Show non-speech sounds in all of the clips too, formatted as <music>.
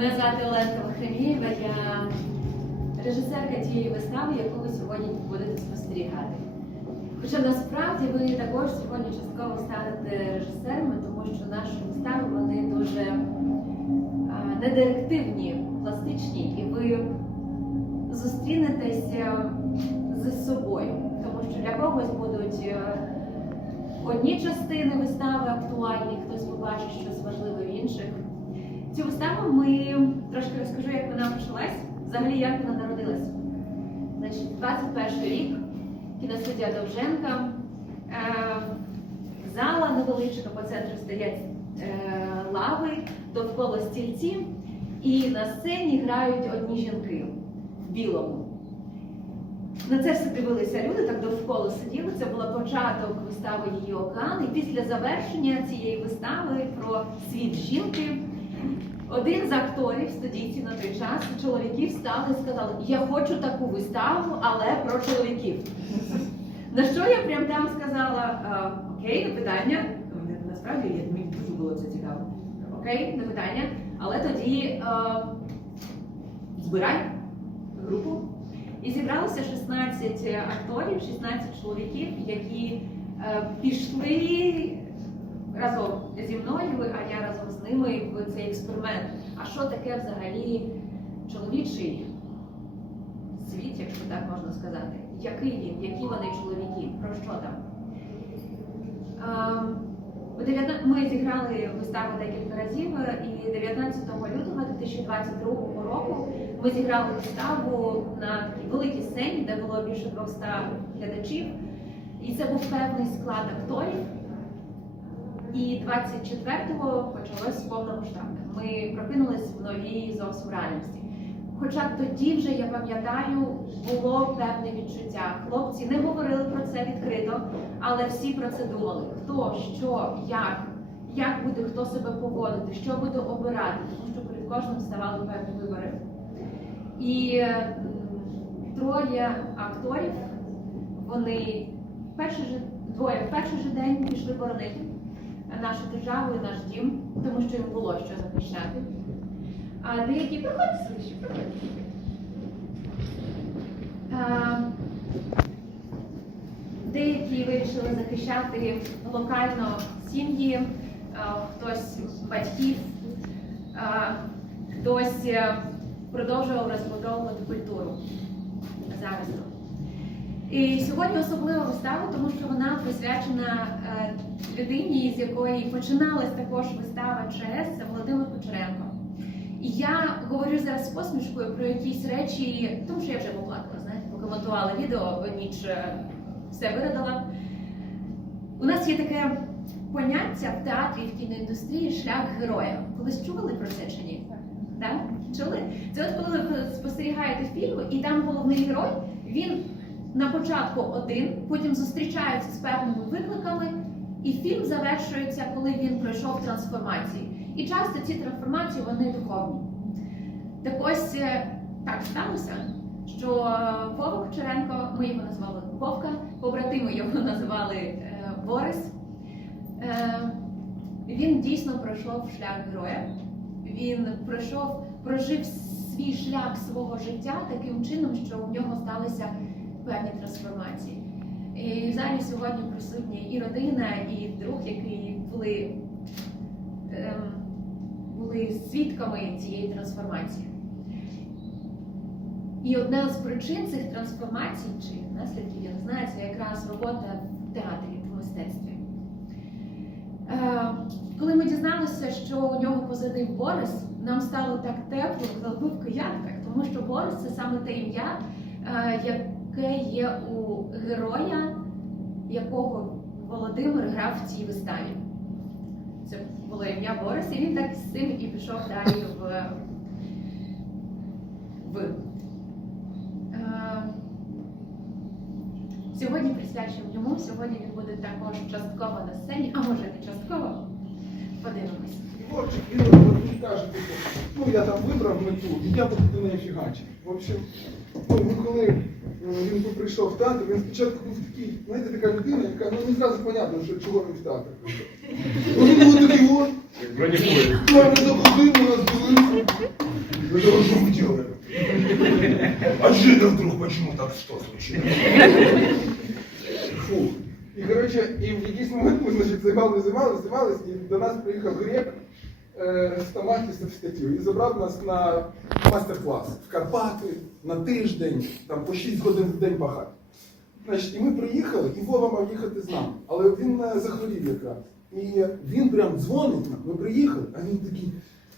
Мене звати Оленка Вахремієва, я режисерка тієї вистави, яку ви сьогодні будете спостерігати. Хоча насправді ви також сьогодні частково станете режисерами, тому що наші вистави вони дуже недирективні, пластичні, і ви зустрінетеся з собою, тому що для когось будуть е, одні частини вистави актуальні, хтось побачить щось важливе в інших. Цю виставу ми трошки розкажу, як вона почалась, взагалі як вона народилась. Значить, 21 рік, кіностудія Довженка, е, зала невеличка, по центру стоять е, лави, довкола стільці, і на сцені грають одні жінки в білому. На це все дивилися люди, так довкола сиділи. Це була початок вистави її окан. І після завершення цієї вистави про світ жінки. Один з акторів студійців на той час чоловіків стали і сказали: Я хочу таку виставу, але про чоловіків. На що я прям там сказала: Окей, не питання. Ну, Насправді мені дуже було це цікаво. Окей, не питання. Але тоді збирай групу. І зібралося 16 акторів, 16 чоловіків, які е, пішли разом зі мною, а я разом з ними в цей експеримент. А що таке взагалі чоловічий світ, якщо так можна сказати? Який він, які вони чоловіки, про що там? Ем, у 19 Ми зіграли виставу декілька разів, і 19 лютого 2022 року ми зіграли виставу на такій великій сцені, де було більше 200 глядачів. І це був певний склад акторів. І 24-го почалось повномасштабне. Ми прокинулись в новій зовсім реальності. Хоча тоді вже я пам'ятаю, було певне відчуття. Хлопці не говорили про це відкрито, але всі про це думали: хто, що, як, як буде хто себе поводити, що буде обирати, тому що перед кожним ставали певні вибори. І троє акторів, вони перший же двоє в перший же день пішли боронити нашу державу і наш дім, тому що їм було що захищати. А деякі проходьте сюди ще Деякі вирішили захищати локально сім'ї, хтось батьків, хтось е, продовжував розбудовувати культуру зараз. І сьогодні особлива вистава, тому що вона присвячена е, людині, з якої починалась також вистава ЧС, це Володимир Кучеренко. І я говорю зараз з посмішкою про якісь речі, тому що я вже поплакала, знаєте, поки монтувала відео, ніч е, все вирадила. У нас є таке поняття в театрі в кіноіндустрії шлях героя. Колись чули про це чи ні? Так? Чули? Це от коли ви спостерігаєте фільм, і там головний герой, він на початку один, потім зустрічається з певними викликами, і фільм завершується, коли він пройшов трансформації. І часто ці трансформації вони духовні. Так ось е, так сталося, що е, Вова Кучеренко, ми його назвали Вовка, побратими його <laughs> називали е, Борис. Він дійсно пройшов шлях героя. Він пройшов, прожив свій шлях свого життя таким чином, що у нього сталися певні трансформації. І в залі сьогодні присутні і родина, і друг, які були, ем, були свідками цієї трансформації. І одна з причин цих трансформацій чи наслідків, я не знаю, це якраз робота в театрі, в мистецтві. Е, коли ми дізналися, що у нього позади Борис, нам стало так тепло, глибоко як так, тому що Борис це саме те ім'я, е, яке є у героя, якого Володимир грав в цій виставі. Це було ім'я Борис, і він так з цим і пішов далі в. в. Е, Сьогодні присвячуємо йому. Сьогодні він буде також частково на сцені, а може не частково. Подивимось. Типу, ну я там вибрав мету, і я буду до неї фігачити. В общем, ну, коли він тут прийшов в театр, він спочатку був такий, знаєте, така людина, яка ну не зразу понятно, що чого він в театр прийшов. Ну, Він був такий от, Бронеплив. Правильно заходив, у нас були Это что мы делаем? А что это вдруг, почему так что случилось? Фу. І коротше, і в якийсь момент ми значить, займалися, займалися, займалися, і до нас приїхав грек е, з Тамахіса в статтю і забрав нас на мастер-клас в Карпати на тиждень, там по 6 годин в день багато. Значить, і ми приїхали, і Вова мав їхати з нами, але він е, захворів якраз. І він прям дзвонить нам, ми приїхали, а він такий,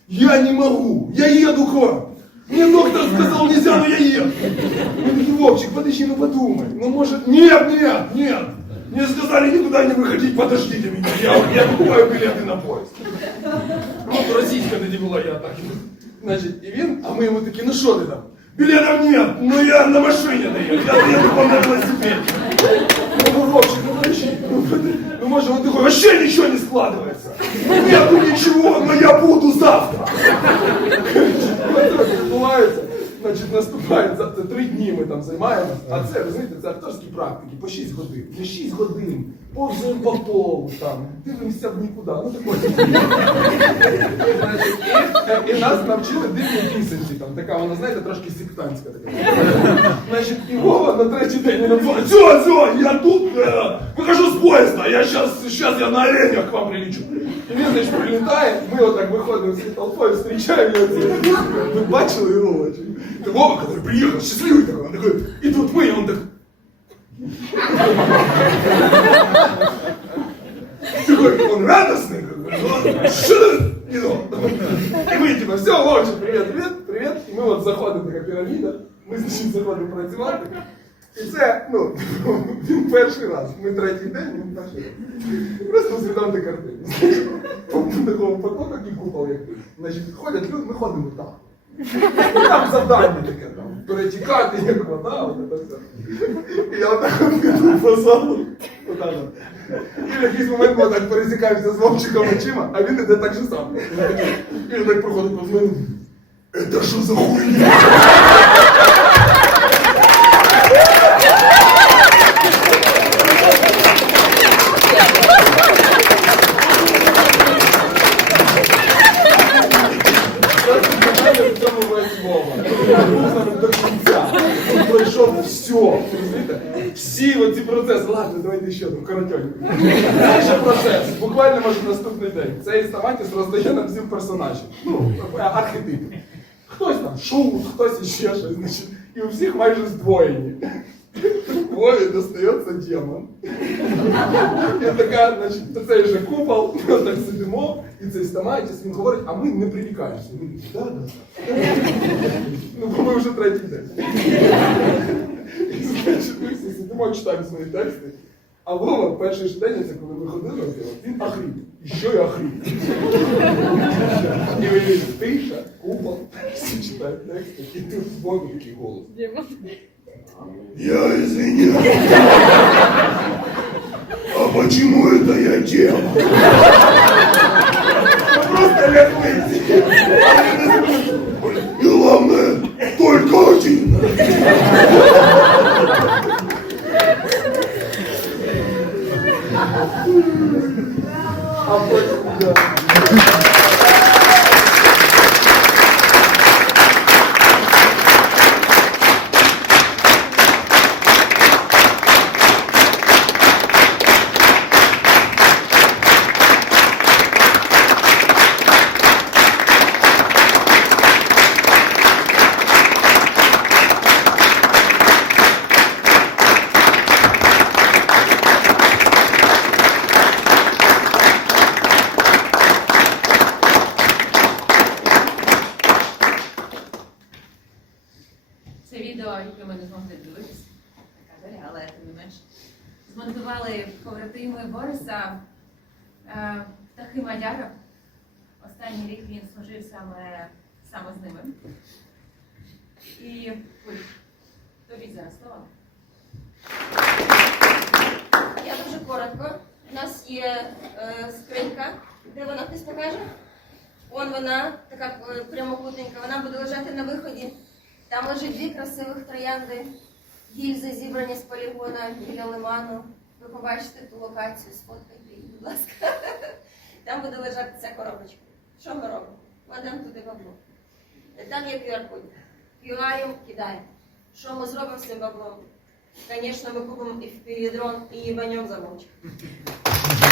я не можу, я їду вам. Мне доктор сказал нельзя, но я еду. Я такой, Вовчик, подожди, ну подумай. Ну может, нет, нет, нет. Мне сказали никуда не выходить, подождите меня. Я, я покупаю билеты на поезд. Вот российская тоді була я так. Значить, і він, а ми йому такі, ну що ти там? Билетов нет, ну я на машине доеду, я еду по на велосипеде. Ну, Вовчик, ну подожди, ну, ну может он такой, вообще ничего не складывается. Ну нету ничего, но я буду завтра. Відбувається, значить, наступає за це три дні ми там займаємося, а це, знаєте, це акторські практики по 6 годин. Не 6 годин, повзаємо по полу, там, дивимося в нікуди. Ну таке. І, нас навчили дивній пісенці, там така, вона, знаєте, трошки сектантська така. Значить, і Вова на третій день він дзвонить, все, все, я тут, е, вихожу з поїзда, я щас, щас я на оленях вам прилечу. І він, значить, прилітає, ми отак виходимо з толпою, зустрічаємо його. Ви бачили його? Вова, який приїхав, щасливий такий, він такий, і тут ми, і він так. Такой, он радостный, как бы, ну, что ты? И ну, и мы типа, все, Вовчик, привет, привет, привет. І ми от заходимо така піраміда, ми значить заходимо працювати. І це, ну, <laughs> він перший раз. Ми третій день, він перший раз. Просто звідом до картини. По такому потоку, який купол, як ти. Значить, ходять люди, ми ходимо так. Там завдання таке там. Перетікати, як вода, от це все. І я отак от піду по залу. І в якийсь момент ми так пересікаємося з Вовчиком очима, а він іде так же сам. І він так проходить по мене. Это що за хуйня? Всі оці процеси. Ладно, давайте ще там коротенько. Дальше процес. Буквально може наступний день. Цей Стаматіс роздає нам всім персонажів. Ну, архетипи. Хтось там шут, хтось іще щось. Значить, і у всіх майже здвоєні. Вові достається демон. І така, значить, цей же купол, ми так сидимо, і цей стаматіс, він говорить, а ми не прирікаємося. Ми такі, да, да. Ну, бо ми вже третій день. І, значить, ми всі сидимо, читаємо свої тексти. А Вова перший ж день, це коли виходили, він охріп. І що я охріп? І він тиша, купол, всі читають тексти, і тут з Вові такий голос. Я извиняюсь. А почему это я делал? Просто лягли. Змонтували побратими Бориса е, птахи Мадяра. Останній рік він служив саме, саме з ними. І тобі зараз слово. Я дуже коротко. У нас є е, скринька, де вона хтось покаже. Он вона, така е, прямокутненька, вона буде лежати на виході. Там лежить дві красивих троянди, гільзи зібрані з полігона біля лиману. Ви побачите ту локацію, сфоткайте її, будь ласка. <laughs> Там буде лежати ця коробочка. Що ми робимо? Кладемо туди бабло. Там є QR-код. QR кидаємо. Що ми зробимо з цим баблом? Звісно, ми купимо і в і по ньому замовчимо. <laughs>